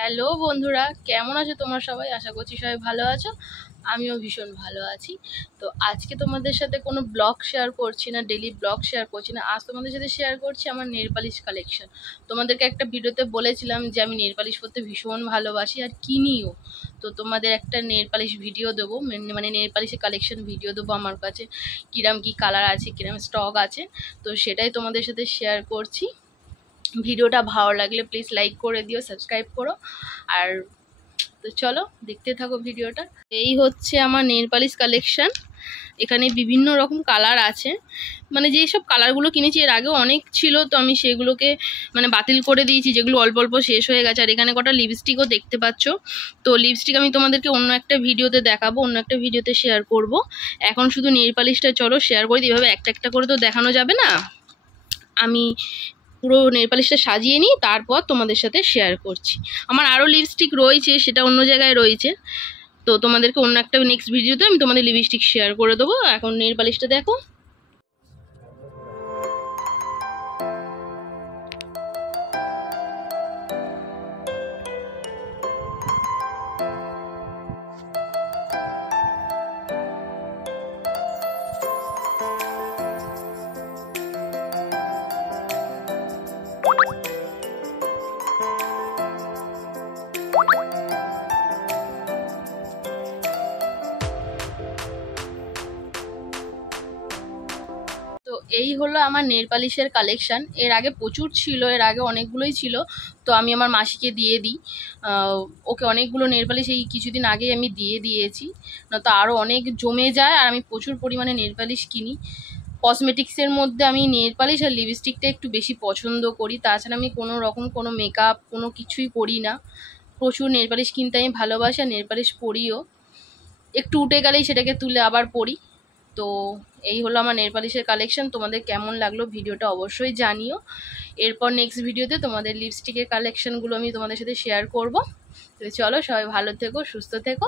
Hello বন্ধুরা, কেমন আছো তোমরা সবাই? আশা করছি সবাই ভালো আছো। আমিও ভীষণ ভালো আছি। তো আজকে তোমাদের সাথে কোনো ব্লগ শেয়ার করছি না, ডেলি ব্লগ শেয়ার করছি না। আজ তোমাদের সাথে শেয়ার করছি আমার নেল পালিশ কালেকশন। তোমাদেরকে একটা ভিডিওতে বলেছিলাম যে আমি নেল পালিশ করতে ভীষণ ভালোবাসি আর কিনিও। তো তোমাদের একটা নেল পালিশ ভিডিও দেবো, মানে নেল পালিশের কালেকশন ভিডিও দেবো। আমার কাছে কিরম কি কালার আছে, কিরম স্টক আছে, তো সেটাই তোমাদের সাথে শেয়ার করছি। ভিডিওটা ভালো লাগলে প্লিজ লাইক করে দিও, সাবস্ক্রাইব করো। আর তো চলো দেখতে থাকো ভিডিওটা। এই হচ্ছে আমার নেল পালিশ কালেকশন। এখানে বিভিন্ন রকম কালার আছে, মানে যেসব কালারগুলো কিনেছি এর আগেও অনেক ছিল, তো আমি সেগুলোকে মানে বাতিল করে দিয়েছি, যেগুলো অল্প অল্প শেষ হয়ে গেছে। আর এখানে কটা লিপস্টিকও দেখতে পাচ্ছ। তো লিপস্টিক আমি তোমাদেরকে অন্য একটা ভিডিওতে দেখাবো, অন্য একটা ভিডিওতে শেয়ার করব। এখন শুধু নেল পালিশটা চলো শেয়ার করে দিই। এভাবে একটা একটা করে তো দেখানো যাবে না, আমি পুরো নেল পালিশটা সাজিয়ে নিই, তারপর তোমাদের সাথে শেয়ার করছি। আমার আরও লিপস্টিক রয়েছে, সেটা অন্য জায়গায় রয়েছে, তো তোমাদেরকে অন্য একটা নেক্সট ভিডিওতে আমি তোমাদের লিপস্টিক শেয়ার করে দেবো। এখন নেল পালিশটা দেখো। তো এই হলো আমার নেল পালিশের কালেকশন। এর আগে প্রচুর ছিল, এর আগে অনেকগুলোই ছিল, তো আমি আমার মাসিকে দিয়ে দিই। ওকে অনেকগুলো নেল পালিশ এই কিছুদিন আগে আমি দিয়ে দিয়েছি, না তো আরও অনেক জমে যায়। আর আমি প্রচুর পরিমাণে নেল পালিশ কিনি। কসমেটিক্সের মধ্যে আমি নেল পালিশ আর লিপস্টিকটা একটু বেশি পছন্দ করি, তাছাড়া আমি কোনো রকম কোনো মেকআপ কোনো কিছুই করি না। প্রচুর নেল পালিশ কিনতে আমি ভালোবাসি, আর নেল পালিশ পরিও। একটু উঠে গেলেই সেটাকে তুলে আবার পরি। তো এই হলো আমার নেল পালিশের কালেকশন। তোমাদের কেমন লাগলো ভিডিওটা অবশ্যই জানিও। এরপর নেক্সট ভিডিওতে তোমাদের লিপস্টিকের কালেকশনগুলো আমি তোমাদের সাথে শেয়ার করব। তো চলো সবাই ভালো থেকো, সুস্থ থেকো।